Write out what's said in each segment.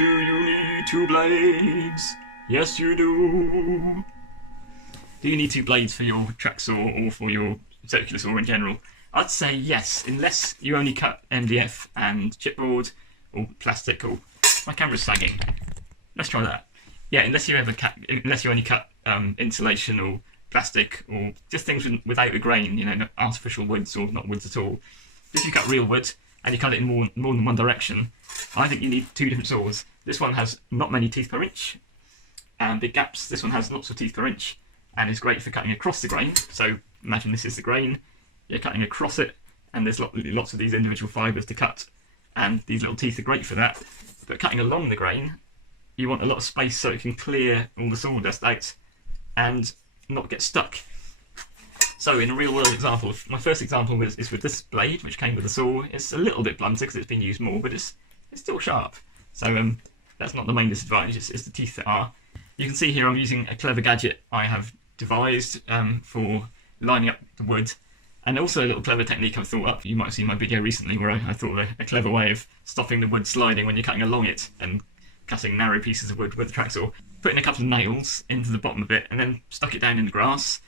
Do you need two blades? Yes, you do. Do you need two blades for your track saw or for your circular saw in general? I'd say yes, unless you only cut MDF and chipboard or plastic or... My camera's sagging. Let's try that. Yeah, unless you only cut insulation or plastic or just things without a grain, you know, not artificial woods or not woods at all. If you cut real wood and you cut it in more than one direction, I think you need two different saws. This one has not many teeth per inch and big gaps. This one has lots of teeth per inch and is great for cutting across the grain. So imagine this is the grain, you're cutting across it, and there's lots of these individual fibres to cut, and these little teeth are great for that. But cutting along the grain, you want a lot of space so it can clear all the sawdust out and not get stuck. So in a real world example, my first example is with this blade, which came with the saw. It's a little bit blunter because it's been used more, but it's still sharp. So that's not the main disadvantage, it's the teeth that are. You can see here I'm using a clever gadget I have devised for lining up the wood, and also a little clever technique I've thought up. You might have seen my video recently where I thought of a clever way of stopping the wood sliding when you're cutting along it and cutting narrow pieces of wood with a track saw. Putting a couple of nails into the bottom of it and then stuck it down in the grass.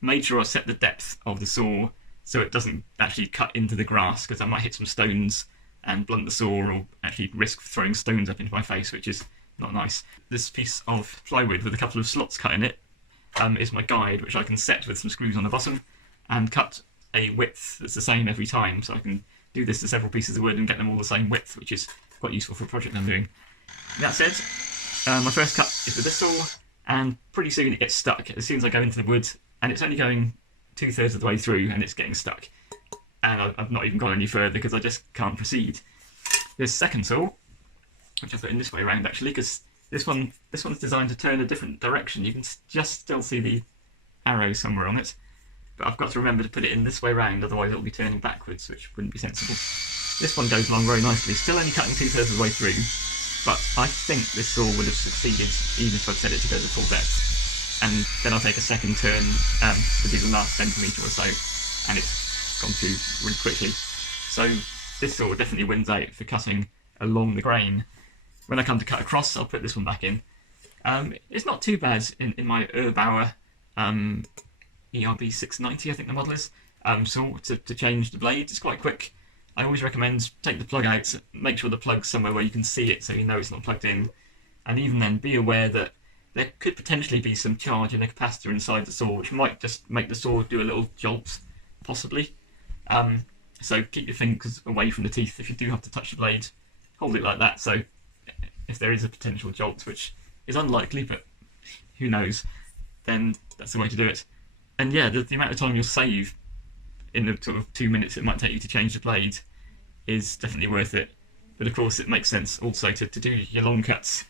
Made sure I set the depth of the saw so it doesn't actually cut into the grass, because I might hit some stones and blunt the saw or actually risk throwing stones up into my face, which is not nice. This piece of plywood with a couple of slots cut in it is my guide, which I can set with some screws on the bottom and cut a width that's the same every time, so I can do this to several pieces of wood and get them all the same width, which is quite useful for a project I'm doing. That said, my first cut is with this saw, and pretty soon it gets stuck as soon as I go into the wood, and it's only going 2/3 of the way through and it's getting stuck. And I've not even gone any further because I just can't proceed. This second saw, which I put in this way around actually, because this one's designed to turn a different direction. You can just still see the arrow somewhere on it, but I've got to remember to put it in this way round, otherwise it'll be turning backwards, which wouldn't be sensible. This one goes along very nicely, still only cutting 2/3 of the way through, but I think this saw would have succeeded even if I'd set it to go to full depth. And then I'll take a second turn to do the last centimetre or so, and it's gone through really quickly. So this saw definitely wins out for cutting along the grain. When I come to cut across, I'll put this one back in. It's not too bad in my Erbauer ERB690, I think the model is, saw to change the blade. It's quite quick. I always recommend take the plug out, make sure the plug's somewhere where you can see it so you know it's not plugged in, and even then be aware that there could potentially be some charge in a capacitor inside the saw, which might just make the saw do a little jolt, possibly. So keep your fingers away from the teeth if you do have to touch the blade. Hold it like that, so if there is a potential jolt, which is unlikely, but who knows, then that's the way to do it. And yeah, the amount of time you'll save in the sort of 2 minutes it might take you to change the blade is definitely worth it. But of course it makes sense also to do your long cuts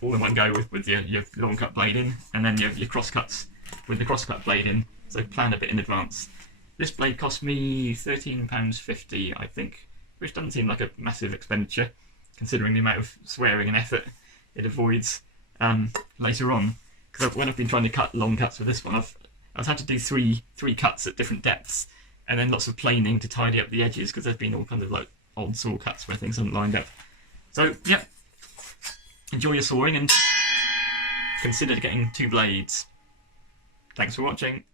all in one go with your long cut blade in, and then your cross cuts with the cross cut blade in, so plan a bit in advance. This blade cost me £13.50 I think, which doesn't seem like a massive expenditure considering the amount of swearing and effort it avoids later on. Because when I've been trying to cut long cuts with this one, I've had to do three cuts at different depths, and then lots of planing to tidy up the edges because there's been all kinds of like old saw cuts where things haven't lined up. So yeah, enjoy your sawing and consider getting two blades. Thanks for watching.